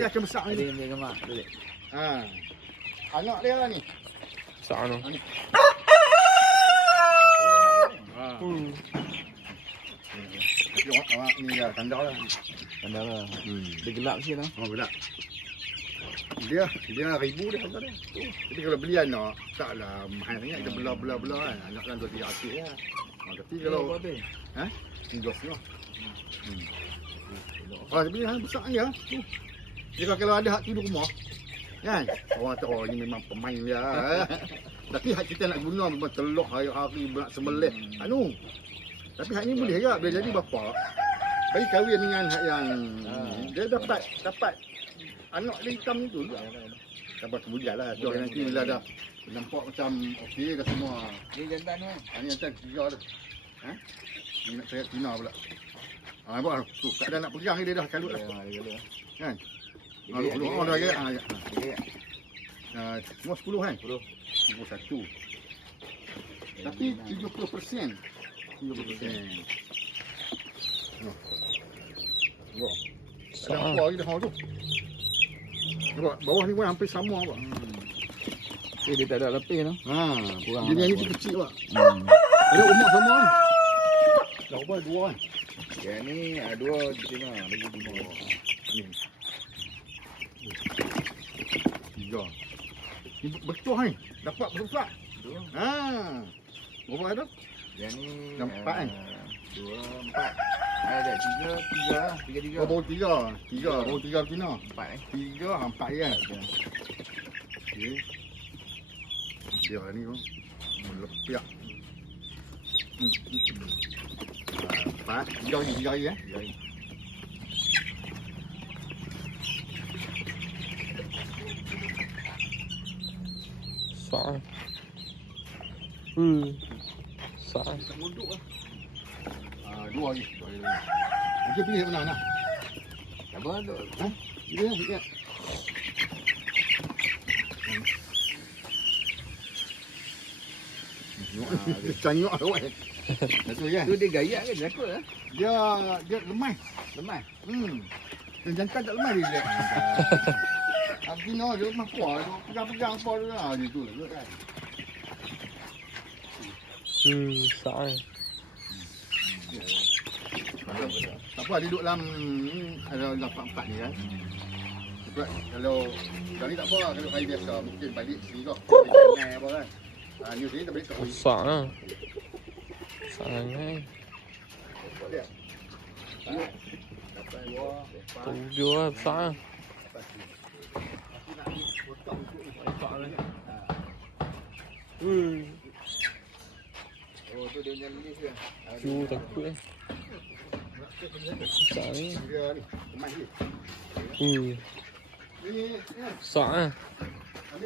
dia akan besar ni. Dia ambil gambar boleh. Ha. Anak dia lah ni. Besar tu. Ha. Awak ni dah tanda lah. Tanda lah. Dia gelap sikit lah. Oh, gelap. Dia 1,000 dia harga dia. Tu. Jadi kalau beli anak, taklah mahal sangat. Kita belah kan. Anak kan 200 lah. Tapi kalau Berapa tu? tinggal semua. Tapi besar dia. Tu. Jadi kalau ada hak tidur rumah, kan? Orang kata, oh ini memang pemain dia. Tapi hak kita nak guna memang telur hari-hari nak sembelih. Tapi hak ni boleh juga. Bila jadi bapa, bagi kahwin dengan hak yang dia dapat anak dia hitam tu juga. Dapat kemudian lah. Dia nanti bila dah nampak macam okey dah semua. Ni jantan tu. Ni jantan 3 tu. Ni nak saya Tina pula. Nampak tu. Tak ada nak pegang dia dah kalut dah. Kan? Orang dah ya. Semua 10 kan? 10. 21. Tapi 70%. 30%. Wah. Tak ada apa lagi dah tu. Nampak bawah ni pun hampir sama apa. Dia tak ada lapis tu. Kurang. Dia ni kecil pak. Ada umur sama kan? Dah ubah 2 kan? Yang ni 2 Tina lagi 5. Ni. 3. Ni betul ni. Dapat besar. Berapa ada? Yang ni Nampak kan? 2, 4. Ada 3 lah. 3. Oh, baru 3. Baru 3 betina. 4 3, 4 kan? Okey. Dia ni tu. Melepiak. 4. 3 hari eh? 3 hari. Besar. Besar. Tak duduk lah. 2 hari. Okey, pilih mana nak? Apa tu? Pilih sikit. Canyok awak. Betul kan? Tu dia gayak ke dia takut lah? Dia lemah. Lemah. Dan jantan tak lemah dia. Abdina dia lemah kuat. Pegang-pegang apa tu lah. Dia tu lah kan. Besar. Tak apa, dia duduk dalam ada 4 ni kan. Sebab kalau ni tak apa, kalau hari biasa mungkin balik sini kau. Sungai apa kan. Ni sini tak balik tak boleh. Besar lah. Besar sangat. 7 lah, besar lah. Oh tu dia punya ni ke? Takut lah. Besar ni. Dia ni, emas ni. Besar lah.